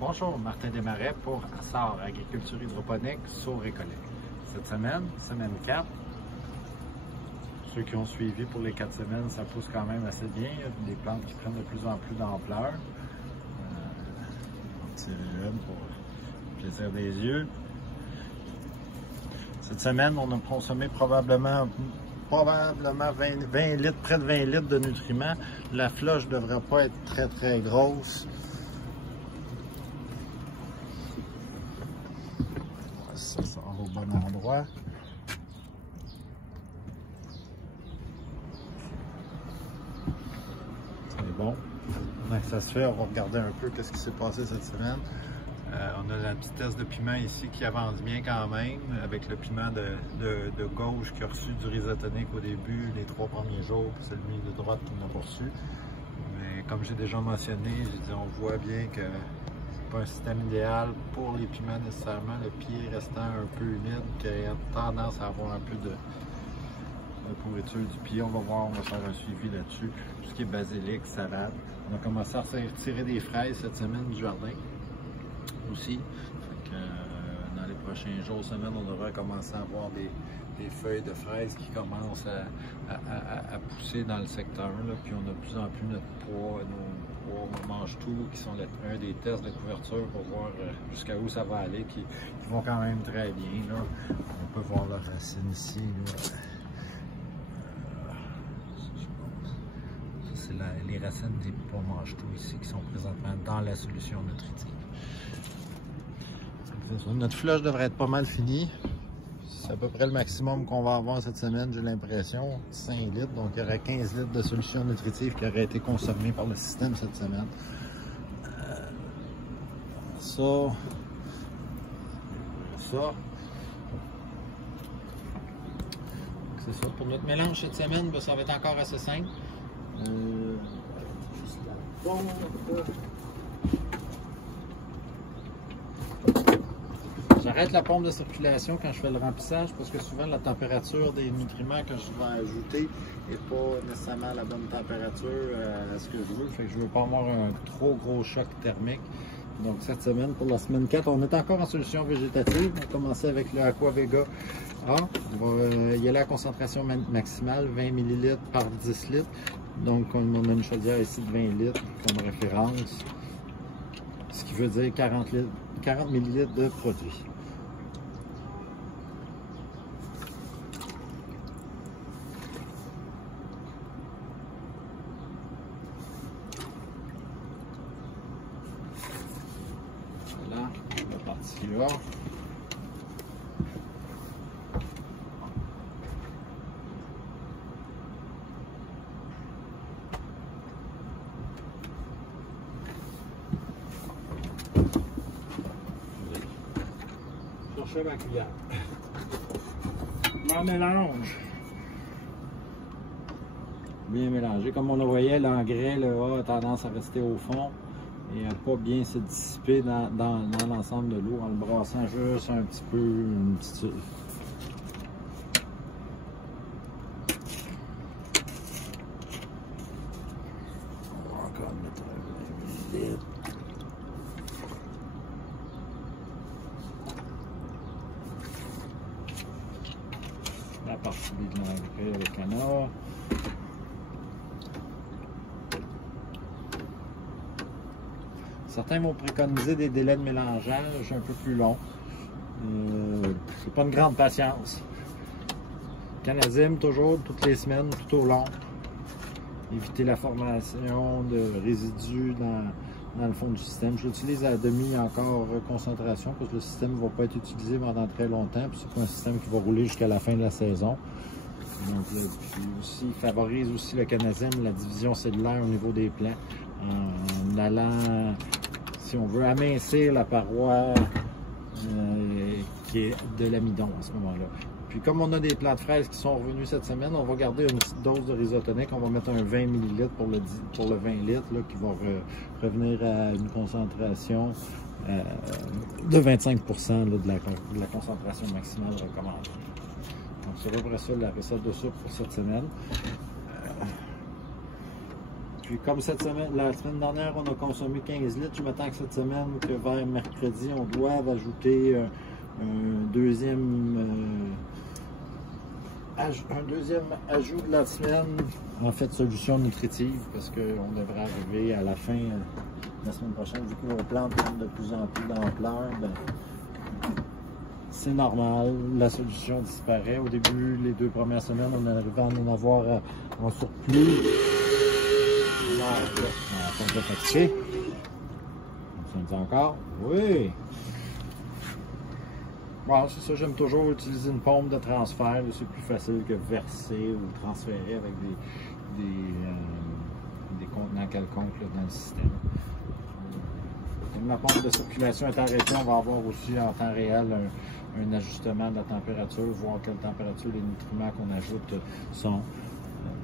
Bonjour, Martin Desmarais pour SAR, Agriculture hydroponique sur Récollet. Cette semaine, semaine 4, ceux qui ont suivi pour les 4 semaines, ça pousse quand même assez bien. Il y a des plantes qui prennent de plus en plus d'ampleur. Un petit régime pour le plaisir des yeux. Cette semaine, on a consommé probablement 20 litres, près de 20 litres de nutriments. La floche ne devrait pas être très grosse. Ça va au bon endroit. C'est bon. Donc ça se fait, on va regarder un peu ce qui s'est passé cette semaine. On a la petite test de piment ici qui avance bien quand même, avec le piment de gauche qui a reçu du rhizotonique au début, les 3 premiers jours, puis celui de droite qui n'a pas reçu. Mais comme j'ai déjà mentionné, on voit bien que c'est pas un système idéal pour les piments nécessairement, le pied restant un peu humide, qui a tendance à avoir un peu de pourriture du pied. On va voir, on va faire un suivi là-dessus. Tout ce qui est basilic, salade. On a commencé à retirer des fraises cette semaine du jardin aussi. Fait que, dans les prochains jours, semaines, on devrait commencer à avoir des feuilles de fraises qui commencent à pousser dans le secteur. Là. Puis on a de plus en plus notre poids, nos poids, on mange tout, qui sont un des tests de couverture pour voir jusqu'à où ça va aller, qui vont quand même très bien. Là. On peut voir la racine ici. Là. C'est les racines des pois mange-tout ici qui sont présentement dans la solution nutritive. Notre floche devrait être pas mal finie. C'est à peu près le maximum qu'on va avoir cette semaine, j'ai l'impression. 5 litres, donc il y aurait 15 litres de solution nutritive qui auraient été consommés par le système cette semaine. Ça. C'est ça. Pour notre mélange cette semaine, ça va être encore assez simple. Juste la pompe. J'arrête la pompe de circulation quand je fais le remplissage parce que souvent la température des nutriments que je vais ajouter n'est pas nécessairement la bonne température à ce que je veux. Fait que je ne veux pas avoir un trop gros choc thermique. Donc cette semaine, pour la semaine 4, on est encore en solution végétative. On va commencer avec le Aquavega A. On va y aller à concentration maximale, 20 ml par 10 litres. Donc on a une chaudière ici de 20 litres comme référence. Ce qui veut dire 40 ml de produit. Voilà, la partie là. Chercher ma cuillère. On mélange. Bien mélangé. Comme on le voyait, l'engrais a tendance à rester au fond et à pas bien se dissiper dans l'ensemble de l'eau en le brassant juste un petit peu, une petite. On va encore mettre un 20 ml. La partie de l'engrais avec canard. Certains vont préconiser des délais de mélangeage un peu plus longs. C'est pas une grande patience. Canazime toujours, toutes les semaines, tout au long. Éviter la formation de résidus dans le fond du système. Je l'utilise à demi encore concentration parce que le système ne va pas être utilisé pendant très longtemps. C'est pas un système qui va rouler jusqu'à la fin de la saison. Donc, puis aussi, il favorise aussi le canazime, la division cellulaire au niveau des plants, en allant, si on veut, amincir la paroi qui est de l'amidon à ce moment-là. Puis comme on a des plants de fraises qui sont revenus cette semaine, on va garder une petite dose de rhizotonique. On va mettre un 20 ml pour le 20 litres là, qui va revenir à une concentration de 25 % de la concentration maximale recommandée. Donc c'est à peu près ça la recette de soupe pour cette semaine. Puis comme cette semaine, la semaine dernière, on a consommé 15 litres, je m'attends que cette semaine, que vers mercredi, on doit ajouter un deuxième ajout de la semaine, en fait solution nutritive, parce qu'on devrait arriver à la fin la semaine prochaine, vu que nos plantes prennent de plus en plus d'ampleur, ben, c'est normal, la solution disparaît. Au début, les 2 premières semaines, on arrivait à en avoir en surplus. On va fatiguer. Ça me dit encore? Oui! Bon, c'est ça, j'aime toujours utiliser une pompe de transfert. C'est plus facile que verser ou transférer avec des contenants quelconques là, dans le système. Comme la pompe de circulation est arrêtée, on va avoir aussi en temps réel un ajustement de la température, voir quelle température les nutriments qu'on ajoute sont.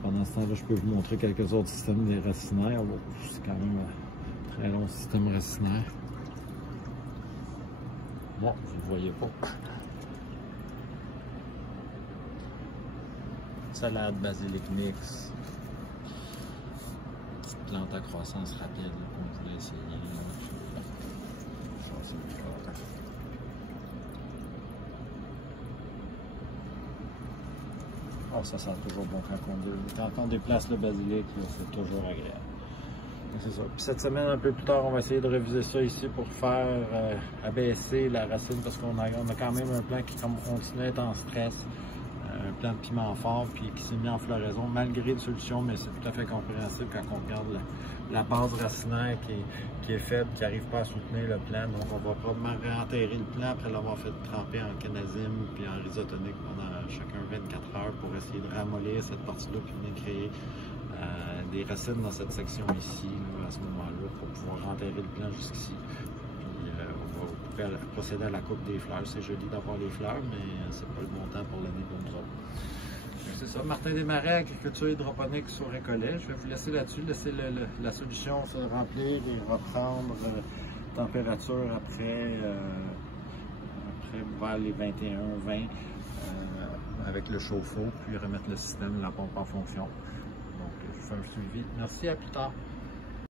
Pendant ce temps-là, je peux vous montrer quelques autres systèmes des racinaires. C'est quand même un très long système racinaire. Bon, vous ne le voyez pas. Salade, basilic mix. Petite plante à croissance rapide qu'on voulait essayer. Oh, ça sent toujours bon quand on déplace le basilic, c'est toujours agréable. C'est ça. Puis cette semaine, un peu plus tard, on va essayer de réviser ça ici pour faire abaisser la racine parce qu'on a quand même un plant qui continue à être en stress. Un plant de piment fort puis qui s'est mis en floraison malgré une solution, mais c'est tout à fait compréhensible quand on regarde la base racinaire qui est faible, qui n'arrive pas à soutenir le plant. Donc on va probablement réenterrer le plant après l'avoir fait tremper en kénazime puis en rhizotonique pendant chacun 24 heures pour essayer de ramollir cette partie-là puis venir créer des racines dans cette section ici, là, à ce moment-là, pour pouvoir enterrer le plant jusqu'ici. Puis on va procéder à la coupe des fleurs. C'est joli d'avoir les fleurs, mais c'est pas le bon temps pour l'année pour nous autres. C'est ça, Martin Desmarais, agriculture hydroponique sur Récollet. Je vais vous laisser là-dessus, laisser la solution se remplir et reprendre température après vers les 21-20 avec le chauffe-eau, puis remettre le système, la pompe en fonction. Donc, je fais un suivi. Merci, à plus tard.